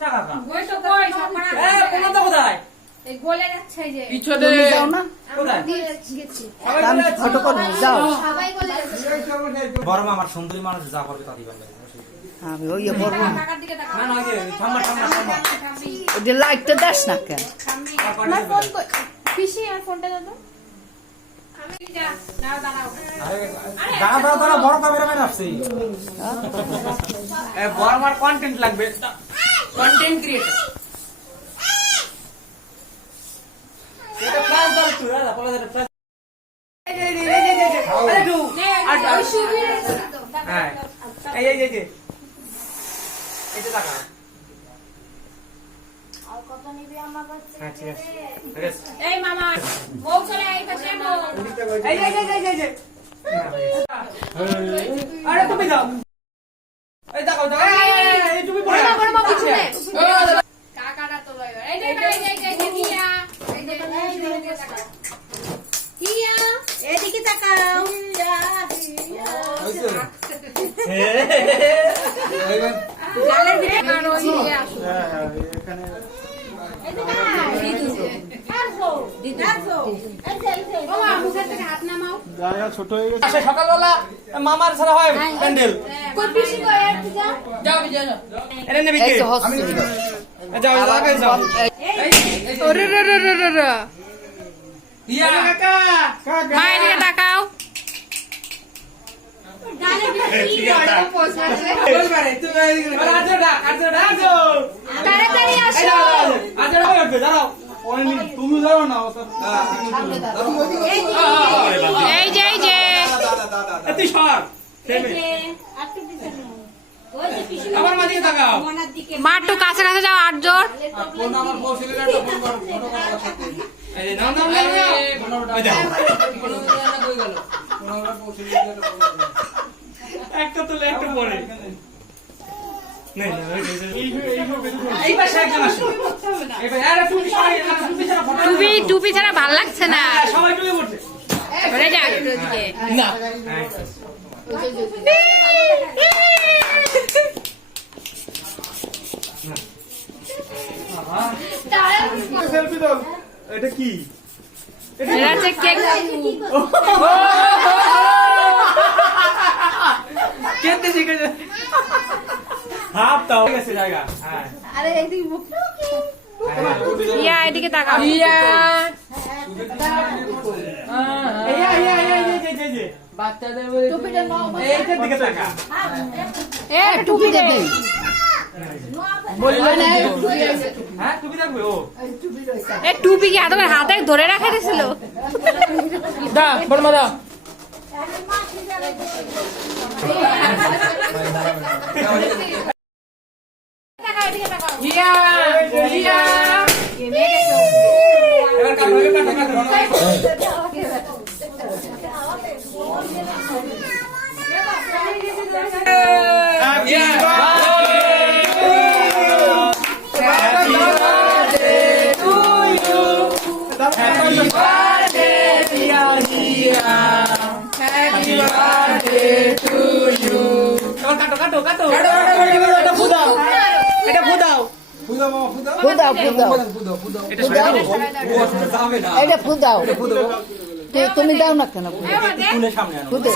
টাকা কা ওই তো কই সকাল কোন তো কোথায় এই গোলে যাচ্ছে যে পিছনে যাও না কোথায় গেছি আমি ফটো করব যাও সবাই গোলে যাচ্ছে বড় মা আমার সুন্দরী মানুষ যা করবে তা দিবেন আমি ওই করব টাকার দিকে টাকা না না ওই যে ঠাম্মা ওই যে লাইটটা দাস না কেন আমার ফোন কই পিসি আমার ফোনটা দাও তো আমি যা নাও দাঁড়াও দাঁড়া দাঁড়া বড় ক্যামেরাম্যান আসছে এ বড় আমার কন্টেন্ট লাগবে কন্টেন্ট ক্রিয়েটর এটা প্লাস দাও তুই দাদা বলে দে প্লাস আরে দু ওই সুবির হ্যাঁ এই এটা টাকা আর কত নিবি আমার কাছে হ্যাঁ ঠিক আছে এই মামা বউ চলে এই পাশে বউ এই আরে তুমি যাও এই দেখো এই তুমি পড়ে বড় বড় পিছনে কাকাটা তো লয় এই যে কিয়া এই যে টাকা কিয়া এদিকে তাকাও জালের ভিতরে মানো দিয়ে আসো এখানে সকালবেলা মামার ছাড়া হয় প্যান্ডেল এনে নেবি কে আমি যাও যাও ওরে রে রে রে রে ইয়া কাকা মায়ের দিকে তাকাও জালের ভিতরে কি বড় পোষাছে বলবারে তুই আজো তাড়াতাড়ি আসো আজো উঠবে দাঁড়াও তুমি যাও না এই যে তুই সর আমার মা দিকে তাকাও মাটু কাছে কাছে যাও আট জোর ফোন আমার পৌঁছলে একটা ফোন কর ফটো করার সাথে এই না না ওই দেখো ফোন না কই গেল ফোন আমরা পৌঁছলে একটা ফোন একটা তো লেট পড়ে এই পাশে একজন আসো এই ভাই আরে টুপি ছাড়া ফটো টুপি ছাড়া ভাল লাগছে না সবাই টুপি পড়ছে ঘরে যা একটু ওদিকে না সেলফি দাও এটা কি এটা হচ্ছে কেক কেটে শিখেছে হাফ দাও গেছে জায়গা হ্যাঁ আরে এইদিকে ইয়া এদিকে তাকাও ইয়া এই বাচ্চাদের টুপিটা নাও এইটার দিকে তাকা এ টুপি দে বললে না হ্যাঁ টুপি থাকবে ও এ টুপি কি তোমার হাতে ধরে রাখা দিছিল দা বড় মা দা ইয়া ইয়া এবার কাটো এটা ফুদাও তুমি দাও না কেন ফুদে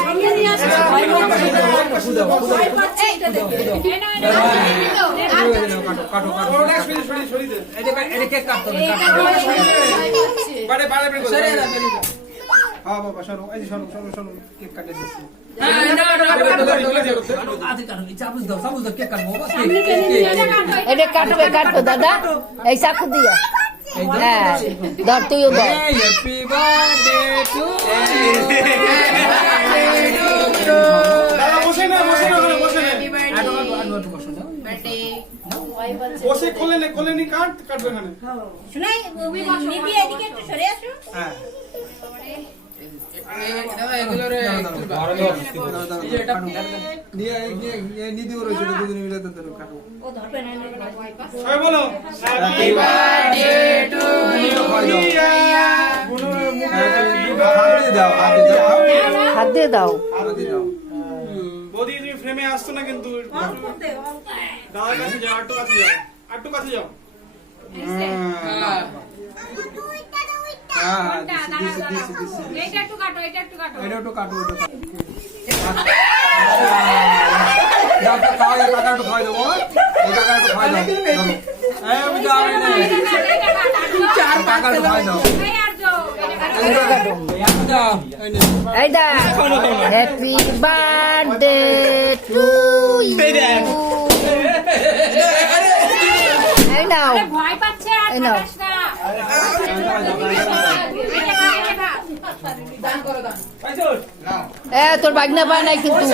এটা কাটবে কাটবো দাদা এই চাকু দিয়া হ্যাঁ ধর তুইও ধর বসে কোলে নি কাটবে এখানে শুনাই নিবি এদিকে একটু সরে আসো হ্যাঁ হাত দিয়ে দাও বৌদি তুমি ফ্রেমে আসছো না কিন্তু দাদার কাছে যাও একটু কাছে যাও একটু কাছে যাও। হ্যাঁ। হ্যাঁ, কোনটা? সিধি, দাঁড়াও, সিধি, দাঁড়াও। সিধি, সিধি। এইটা একটু কাটো, এটা একটু কাটো। এটা একটু কাটো, এটা কাটো। যাও, তো খাওয়া যাও, কাকা একটু খাওয়াই দেবো, হ্যাঁ? এই কাকা একটু খাওয়াই দাও, ধরো। এই, আমি যাও, এই নে। এটা কাটো, এটা কাটো। কাকা একটু খাওয়াই দাও। এই আর্য, এটা কাটো। এইটা কাটো। এই, আমি যাও, এই নে। এই দা হ্যাপি বার্থডে টু ইউ এই নাও আরে ভয় পাচ্ছে আর এই নাও। খাস না। এটা খা, এটা খা। এ তোর বাগনা পায় নাই কিন্তু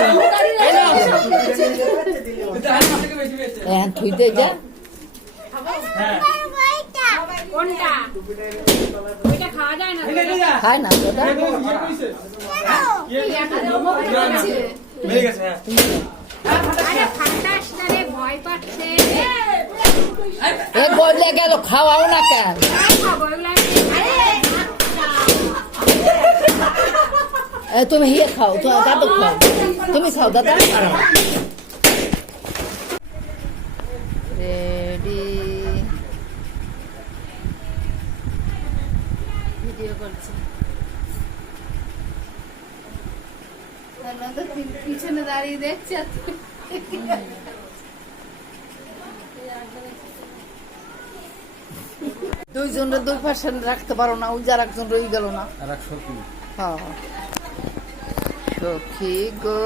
এখন তুই দে যা কোনটা? ওইটা খাওয়া যায় না। খায় না দাদা বেরিয়ে গেছে, হ্যাঁ। আরে খাটাস না রে, ভয় পাচ্ছে। এ বললে গেল খাওয়াও না কেন তাই খাবো, এগুলো আরে এ তুমি হিয়ে খাও তো দাদু খাও তুমি খাও দাদা রেডি ভিডিও করছি পিছনে দাঁড়িয়ে দেখছি দুইজনের দুই পাশে রাখতে পারো না ওই যার একজন রয়ে গেল না আর এক সত্যি। হ্যাঁ সখী গো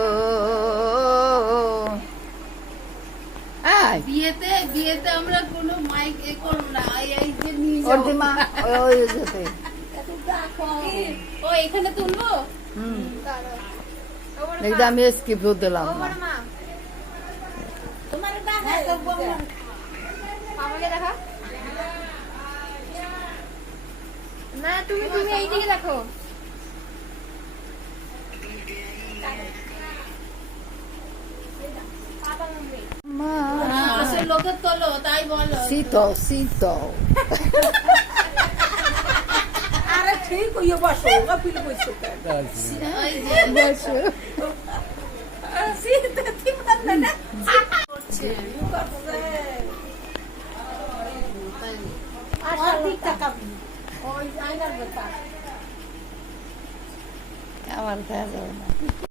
আয় বিয়েতে আমরা কোনো মাইক এ করব না, এই যে নিয়ে ওর দিমা ওই যেতে ও এখানে তুলবো। হুম দেখতে আমি স্কিপ দিলাম না আমাকে দেখা না, তুমি এইদিকে দেখো। লোকের তোলো, তাই বলো। শীতল শীতল আরে ঠিক হইয়া বসো ওগা ফিল কইছো কেন বসো সিতে কি পারবে না আর ঠিক টাকা ওই আইনার ব্যাপার আমার দেখা যাবে না